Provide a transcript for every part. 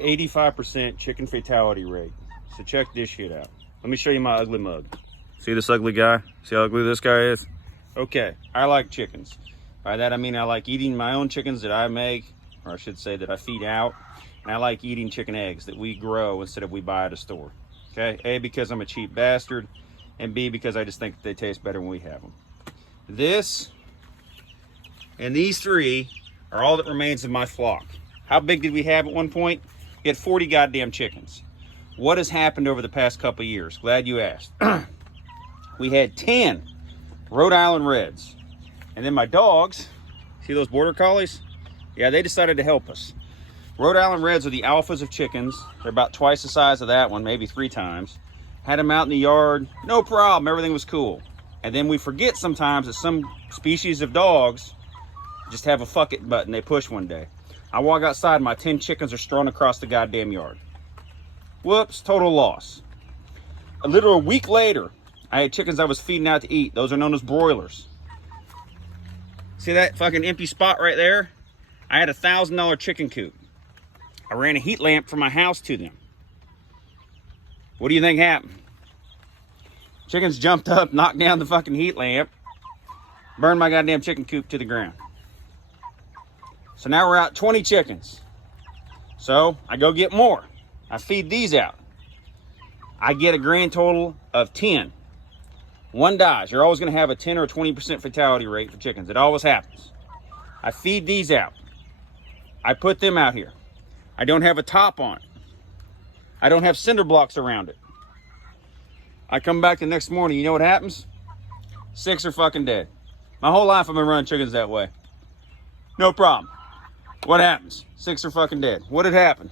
85% chicken fatality rate. So check this shit out. Let me show you my ugly mug. See this ugly guy? See how ugly this guy is? Okay, I like chickens. By that I mean I like eating my own chickens that I make, or I should say that I feed out. And I like eating chicken eggs that we grow instead of we buy at a store. Okay, A, because I'm a cheap bastard, and B, because I just think that they taste better when we have them. This and these three are all that remains of my flock. How big did we have at one point? We had 40 goddamn chickens. What has happened over the past couple of years? Glad you asked. We had 10 Rhode Island Reds. And then my dogs, see those border collies? Yeah, they decided to help us. Rhode Island Reds are the alphas of chickens. They're about twice the size of that one, maybe 3 times. Had them out in the yard, no problem, everything was cool. And then we forget sometimes that some species of dogs just have a fuck it button they push one day. I walk outside, my 10 chickens are strewn across the goddamn yard. Whoops, total loss. A little week later, I had chickens I was feeding out to eat. Those are known as broilers. See that fucking empty spot right there? I had a $1,000 chicken coop. I ran a heat lamp from my house to them. What do you think happened? Chickens jumped up, knocked down the fucking heat lamp, burned my goddamn chicken coop to the ground. So now we're out 20 chickens. So I go get more. I feed these out. I get a grand total of 10. One dies. You're always going to have a 10 or 20% fatality rate for chickens. It always happens. I feed these out. I put them out here. I don't have a top on it. I don't have cinder blocks around it. I come back the next morning. You know what happens? 6 are fucking dead. My whole life I've been running chickens that way. No problem. What happens? 6 are fucking dead. What had happened?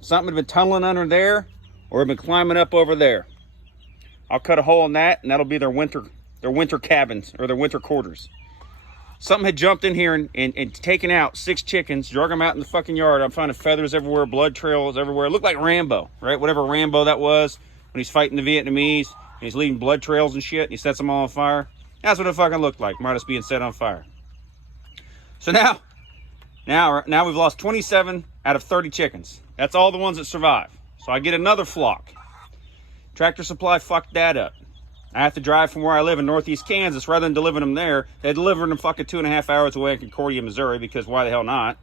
Something had been tunneling under there or had been climbing up over there. I'll cut a hole in that and that'll be their winter cabins or their winter quarters. Something had jumped in here and taken out 6 chickens, drug them out in the fucking yard. I'm finding feathers everywhere, blood trails everywhere. It looked like Rambo, right? Whatever Rambo that was when he's fighting the Vietnamese and he's leaving blood trails and shit and he sets them all on fire. That's what it fucking looked like, minus being set on fire. So now we've lost 27 out of 30 chickens. That's all the ones that survive. So I get another flock. Tractor Supply fucked that up. I have to drive from where I live in northeast Kansas. Rather than delivering them there, they delivered them fucking 2.5 hours away in Concordia, Missouri, because why the hell not?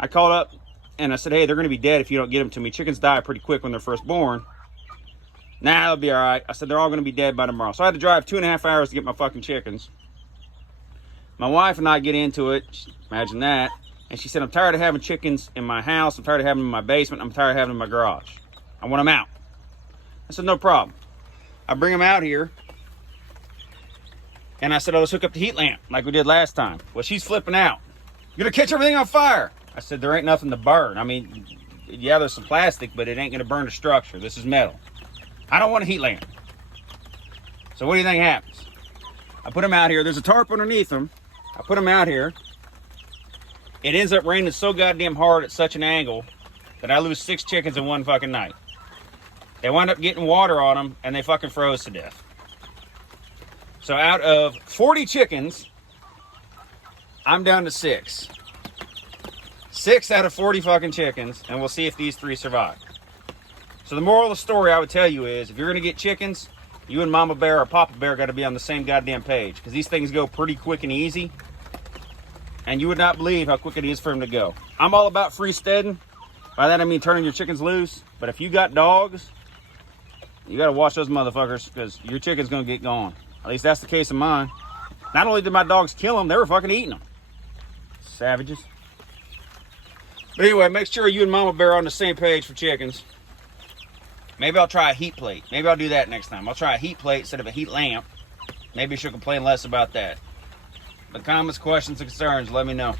I called up and I said, hey, they're going to be dead if you don't get them to me. Chickens die pretty quick when they're first born. Nah, they'll be all right. I said, they're all going to be dead by tomorrow. So I had to drive 2.5 hours to get my fucking chickens. My wife and I get into it. Imagine that. And she said, I'm tired of having chickens in my house. I'm tired of having them in my basement. I'm tired of having them in my garage. I want them out. I said, no problem. I bring them out here. And I said, oh, let's hook up the heat lamp like we did last time. Well, she's flipping out. You're going to catch everything on fire. I said, there ain't nothing to burn. I mean, yeah, there's some plastic, but it ain't going to burn the structure. This is metal. I don't want a heat lamp. So what do you think happens? I put them out here. There's a tarp underneath them. I put them out here. It ends up raining so goddamn hard at such an angle that I lose 6 chickens in one fucking night. They wound up getting water on them, and they fucking froze to death. So out of 40 chickens, I'm down to 6. 6 out of 40 fucking chickens, and we'll see if these 3 survive. So the moral of the story I would tell you is, if you're going to get chickens, you and Mama Bear or Papa Bear got to be on the same goddamn page, because these things go pretty quick and easy, and you would not believe how quick it is for them to go. I'm all about freesteading. By that I mean turning your chickens loose, but if you got dogs, you got to watch those motherfuckers, because your chicken's going to get gone. At least that's the case of mine. Not only did my dogs kill them, they were fucking eating them. Savages. But anyway, make sure you and Mama Bear are on the same page for chickens. Maybe I'll try a heat plate. Maybe I'll do that next time. I'll try a heat plate instead of a heat lamp. Maybe she'll complain less about that. But comments, questions, and concerns, let me know.